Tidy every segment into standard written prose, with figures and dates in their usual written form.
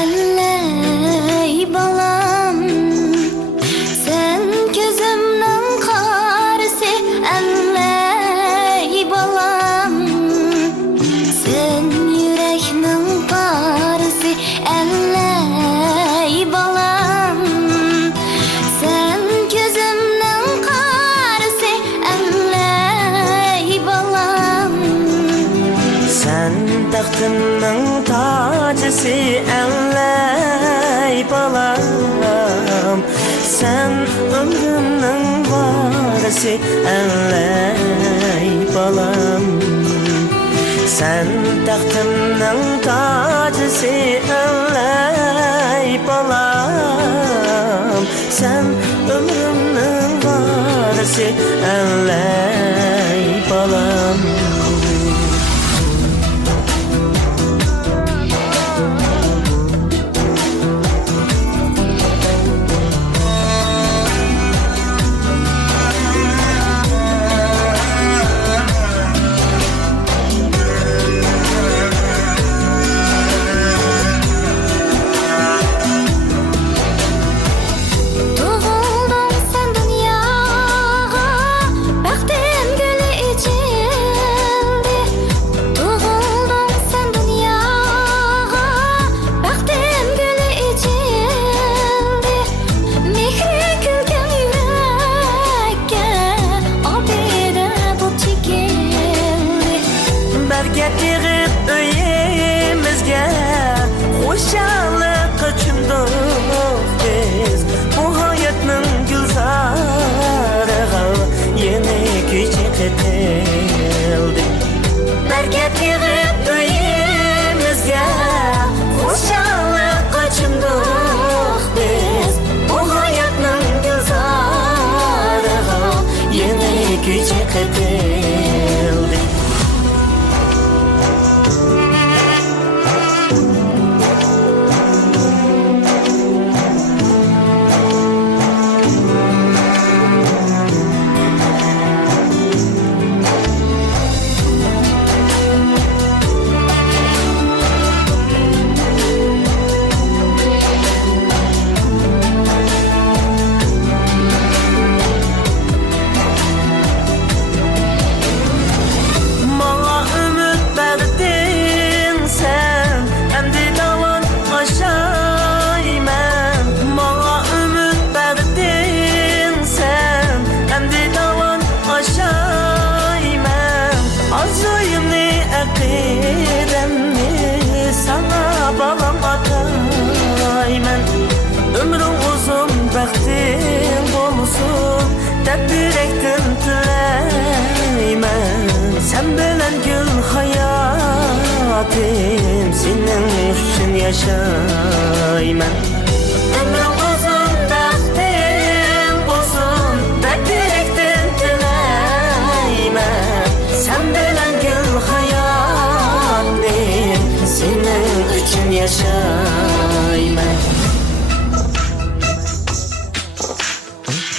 ەللەي balam sen gözümnün qarısı ەللەي balam sen yüreknin qarısı ەللەي balam sen gözümnün qarısı ەللەي balam sen taxtımның tacısı ەللەي balam sen ömrümның varısı ەللەي balam sen taxtımның tacısı ەللەي balam sen ömrümның varısı ەللەي balam Getirip öyemizge hoşçalık kaçındık biz bu hayatın gülzarıga yeni küçük etildi. Getirip öyemizge hoşçalık kaçındık biz bu hayatın gülzarıga yeni küçük etildi. Sana balam atayman ömrüm uzun bəxtin bolsun tədbirəkdən tiləyman sen bilen gül hayatım senin üçün yaşayman ömrüm uzun bəxtin bolsun tədbirəkdən tiləyman sen bilen gül hayatım senin için yaşayman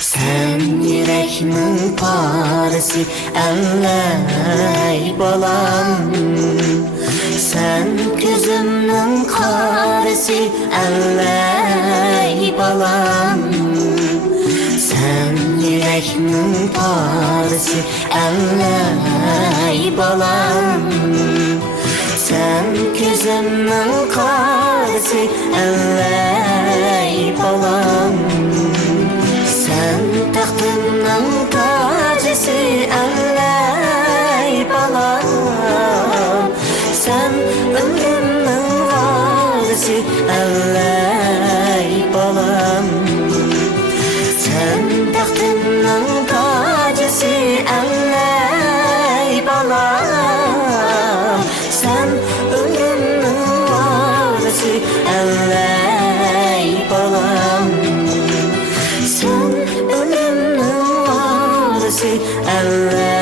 sen yüreğimin parası ەللەي balam sen gözümün qarısı ەللەي balam sen yüreğimin parası əللەي balam sen gözümün qarısı əللەي balam sen taxtımның tacısı əللەي balam sen ömrümün varısı əللەي balam sen taxtımның tacısı əللەي balam sen parisi ەللەي